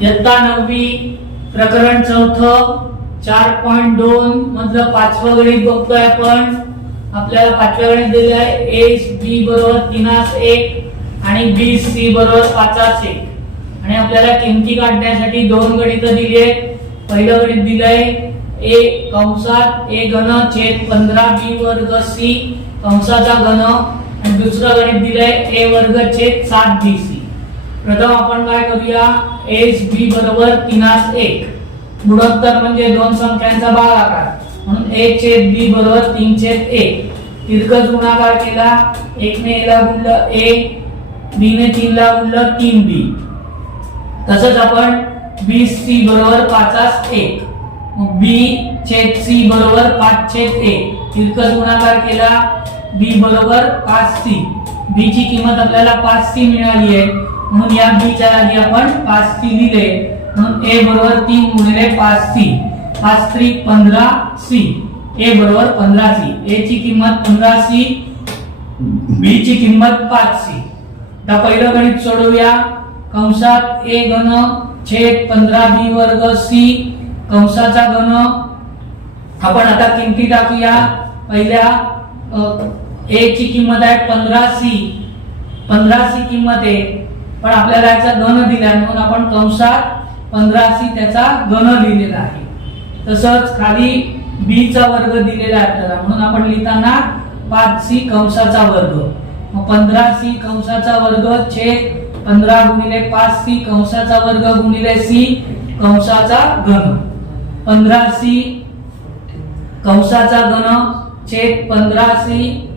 इयत्ता 9वी प्रकरण 4 4.2 मधलं पाचवं गणित बघतोय आपण। आपल्याला पाचव्या गणित दिले आहे a b बरोबर 3 आणि b c बरोबर 5 आणि आपल्याला किमती काढण्यासाठी दोन गणित दिली आहेत। पहिलं गणित दिलंय a कंसात a घन छेद 15b वर्ग c कंसाचा घन आणि दुसरं गणित दिलंय a वर्ग छेद 7bc। प्रथम आपण काय करूया, a b बरोबर 3 गुणोत्तर म्हणजे दोन संख्यांचा भागाकार म्हणून a छेद b बरोबर 3/1। तिरकस गुणाकार केला, 1 ने a ला गुणलं a, b ने 3 ला गुणलं 3b। तसंच आपण b c बरोबर 5/1 मग b छेद c बरोबर 5/1। तिरकस गुणाकार केला, b बरोबर 5c। b ची किंमत आपल्याला 5c मिळाली आहे म्हणून या b च्या जागी आपण 5c लिहिले म्हणून a बरोबर 3 गुणिले 5c 5 त्रिक 15c a बरोबर 15c। a ची किंमत 15c, b ची किंमत 5c। आता पहिलं गणित सोडवूया। कंसात a घन छेद 15b वर्ग c कंसाचा घन। आपण आता किमती टाकूया। पहिल्या a ची किंमत आहे 15c किंमत आहे, पण आपल्याला याचा घन दिला म्हणून आपण कंसात 15c त्याचा घन लिहिलेला आहे। तसंच खाली b चा वर्ग दिलेला आहे आपल्याला म्हणून आपण लिहिताना 5c कंसाचा वर्ग, मग 15c कंसाचा वर्ग छेद 15 गुणिले 5c कंसाचा वर्ग गुणिले c कंसाचा घन। 15c कंसाचा घन छेद 15c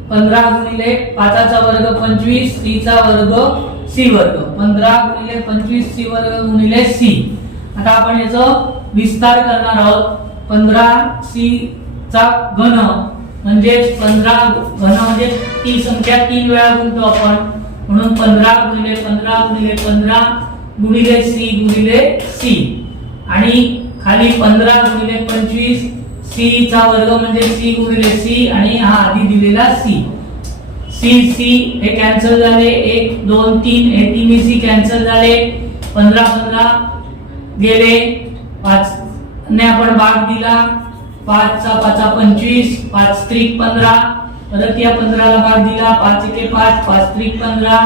15 गुणिले 5 चा वर्ग 25 c चा वर्ग c वर्ग 15 गुणिले 25 c वर्ग गुणिले c। आता आपण याचा विस्तार करणार आहोत। 15c चा घन म्हणजे 15 घन म्हणजे ती संख्या 3 वेळा गुणतो आपण म्हणून 15 गुणिले 15 गुणिले 15 गुणिले c गुणिले c आणि खाली 15 गुणिले 25 c चा वर्ग म्हणजे c गुणिले c आणि हा आधी दिलेला c c हे कॅन्सल झाले, 1 2 3 हे तिन्ही c कॅन्सल झाले, 15 गेले, 5 ने आपण भाग दिला, 5 चा 5 25 5 त्रिक 15 परत या 15 ला भाग दिला, 5 एके 5 5 त्रिक 15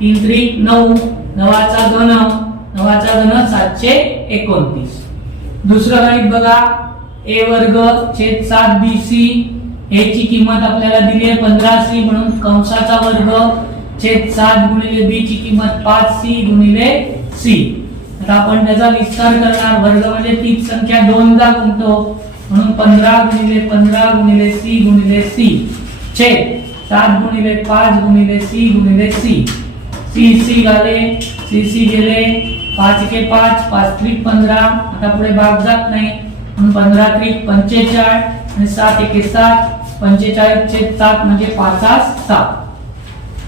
3 त्रिक 9 9 चा घन 729। दुसरं गणित बघा, a वर्ग छेद 7bc a ची किंमत आपल्याला दिली आहे 15c म्हणून कंसाचा वर्ग छेद 7 गुणिले b ची किंमत 5c गुणिले c। आता आपण त्याचा विस्तार करणार, वर्ग म्हणजे तीच संख्या दोनदा गुणतो म्हणून 15 गुणिले 15 गुणिले c गुणिले c छेद 7 गुणिले 5 गुणिले c गुणिले c c झाले, c गेले, 5 एके 5 5 त्रिक 15 आता पुढे भाग जात नाही म्हणून 15 त्रिक 45 आणि 7 एके 7 45 छेद 7 म्हणजे 5/7।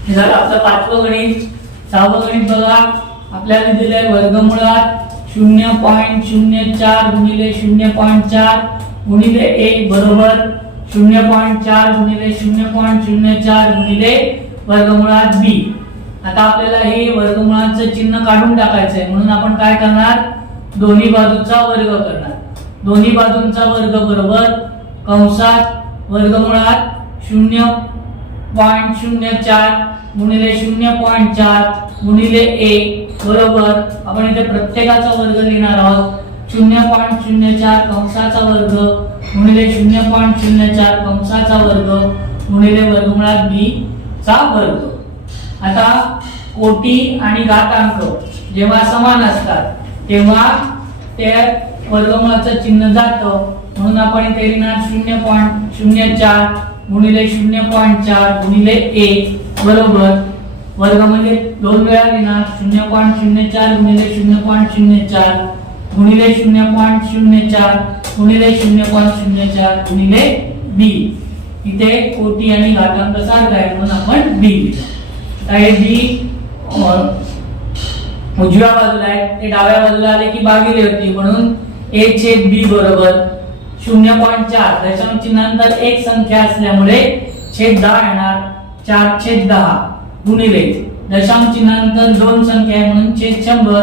हे झालं आपलं पाचवं गणित। सहावं गणित बघा, आपल्याला दिले आहे वर्गमुळात 0.04 गुणिले 0.4 गुणिले a बरोबर 0.4 गुणिले 0.04 गुणिले वर्गमुळात b। आता आपल्याला हे वर्गमुळाचं चिन्ह काढून टाकायचं आहे म्हणून आपण काय करणार, दोन्ही बाजूचा वर्ग करणार। दोन्ही बाजूंचा वर्ग बरोबर कंसात वर्गमुळात 0.04 गुणिले 0.4 गुणिले a बरोबर आपण इथे प्रत्येकाचा वर्ग लिहिणार आहोत 0.04 कंसाचा वर्ग गुणिले 0.04 कंसाचा वर्ग गुणिले वर्गमुळात b चा वर्ग। आता कोटी आणि घातांक जेव्हा समान असतात तेव्हा त्या वर्गमुळाचं चिन्ह जातं म्हणून आपण इथे लिहिणार 0.04 गुणिले 0.4 गुणिले a बरोबर वर्ग म्हणजे दोन वेळा लिहिणार 0.04 गुणिले 0.04 गुणिले 0.04 गुणिले 0.04 गुणिले b। इथे कोटी आणि घातांक सारखा आहे म्हणून आपण b लिहिलं। आता हे b उजव्या बाजूला आहे, ते डाव्या बाजूला आले की भागिले होती म्हणून a छेद b बरोबर 0.4 दशांश चिन्हानंतर एक संख्या असल्यामुळे छेद 10 येणार 4/10 गुणिले दशांश चिन्हानंतर दोन संख्या आहे म्हणून छेद 100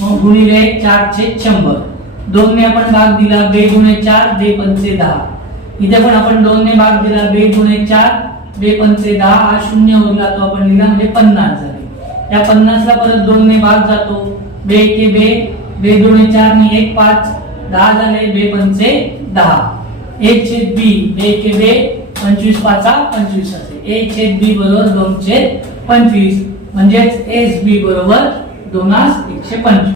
मग गुणिले 4/100. 2 ने आपण भाग दिला, 2 गुणे 4, 2 पंचे 10. इथे पण आपण 2 ने भाग दिला, 2 गुणे 4, 2 पंचे 10. हा शून्य उरला, तो आपण लिहिला म्हणजे 50 झाले. या 50 ला परत 2 ने भाग जातो, 2 एके 2, 2 दुणे 4 ने 1 5, 10 झाले, 2 पंचे 10. 1/b, 2 एके 2, 25 पाचा 25 असे. 1/b बरोबर 2/25, म्हणजेच SB बरोबर 2 125.